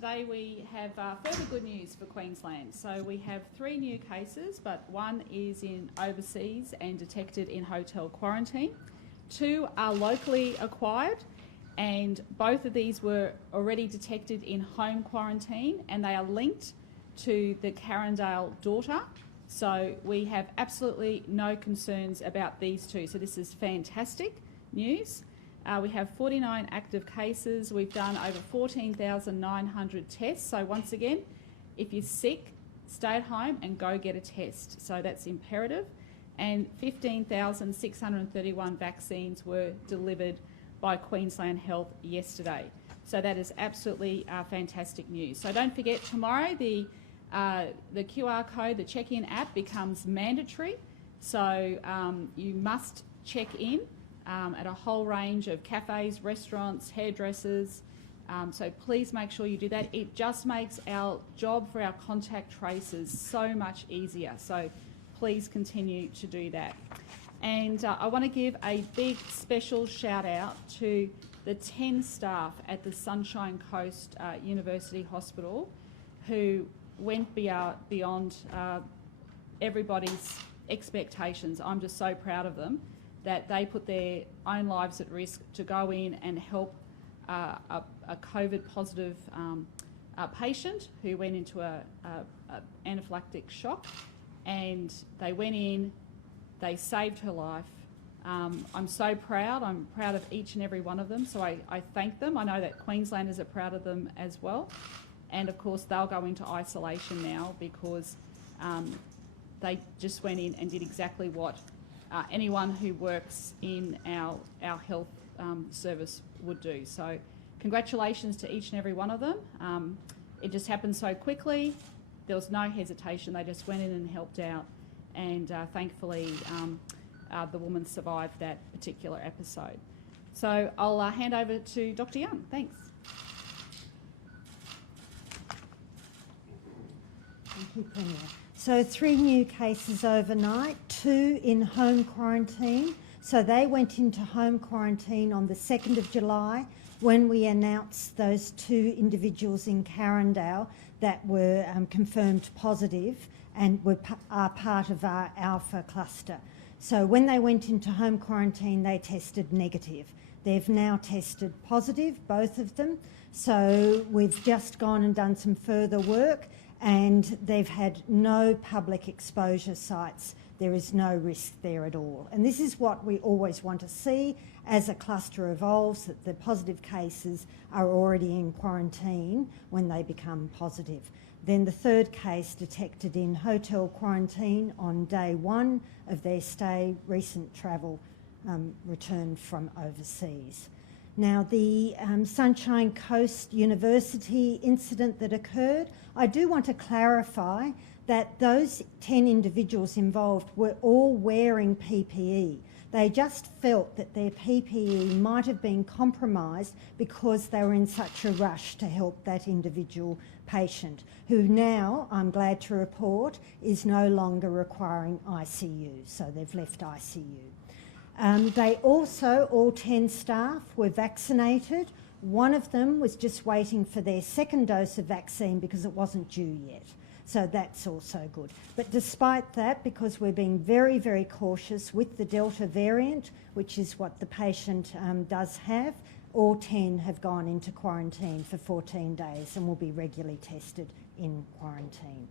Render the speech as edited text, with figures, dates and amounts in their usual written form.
today we have further good news for Queensland. So we have 3 new cases, but 1 is in overseas and detected in hotel quarantine. 2 are locally acquired, and both of these were already detected in home quarantine, and they are linked to the Carindale daughter. So we have absolutely no concerns about these 2. So this is fantastic news. We have 49 active cases. We've done over 14,900 tests. So once again, if you're sick, stay at home and go get a test. So that's imperative. And 15,631 vaccines were delivered by Queensland Health yesterday. So that is absolutely fantastic news. So don't forget, tomorrow the QR code, the check-in app becomes mandatory. So you must check in at a whole range of cafes, restaurants, hairdressers. So please make sure you do that. It just makes our job for our contact tracers so much easier. So please continue to do that. And I want to give a big special shout out to the 10 staff at the Sunshine Coast University Hospital who went beyond everybody's expectations. I'm just so proud of them that they put their own lives at risk to go in and help a COVID positive patient who went into a anaphylactic shock, and they went in, they saved her life. I'm so proud. I'm proud of each and every one of them, so I thank them. I know that Queenslanders are proud of them as well, and of course they'll go into isolation now because they just went in and did exactly what anyone who works in our health service would do. So congratulations to each and every one of them. It just happened so quickly. There was no hesitation. They just went in and helped out, and thankfully the woman survived that particular episode. So I'll hand over to Dr. Young. Thanks. Thank you, Premier. So 3 new cases overnight, 2 in home quarantine. So they went into home quarantine on the 2nd of July when we announced those 2 individuals in Carindale that were confirmed positive and are part of our Alpha cluster. So when they went into home quarantine, they tested negative. They've now tested positive, both of them. So we've just gone and done some further work, and they've had no public exposure sites. There is no risk there at all. And this is what we always want to see as a cluster evolves, that the positive cases are already in quarantine when they become positive. Then the 3rd case detected in hotel quarantine on day 1 of their stay, recent travel, returned from overseas. Now, the Sunshine Coast University incident that occurred, I do want to clarify that those 10 individuals involved were all wearing PPE. They just felt that their PPE might have been compromised because they were in such a rush to help that individual patient, who now, I'm glad to report, is no longer requiring ICU, so they've left ICU. They also, all 10 staff, were vaccinated. One of them was just waiting for their 2nd dose of vaccine because it wasn't due yet. So that's also good. But despite that, because we're being very, very cautious with the Delta variant, which is what the patient does have, all 10 have gone into quarantine for 14 days and will be regularly tested in quarantine.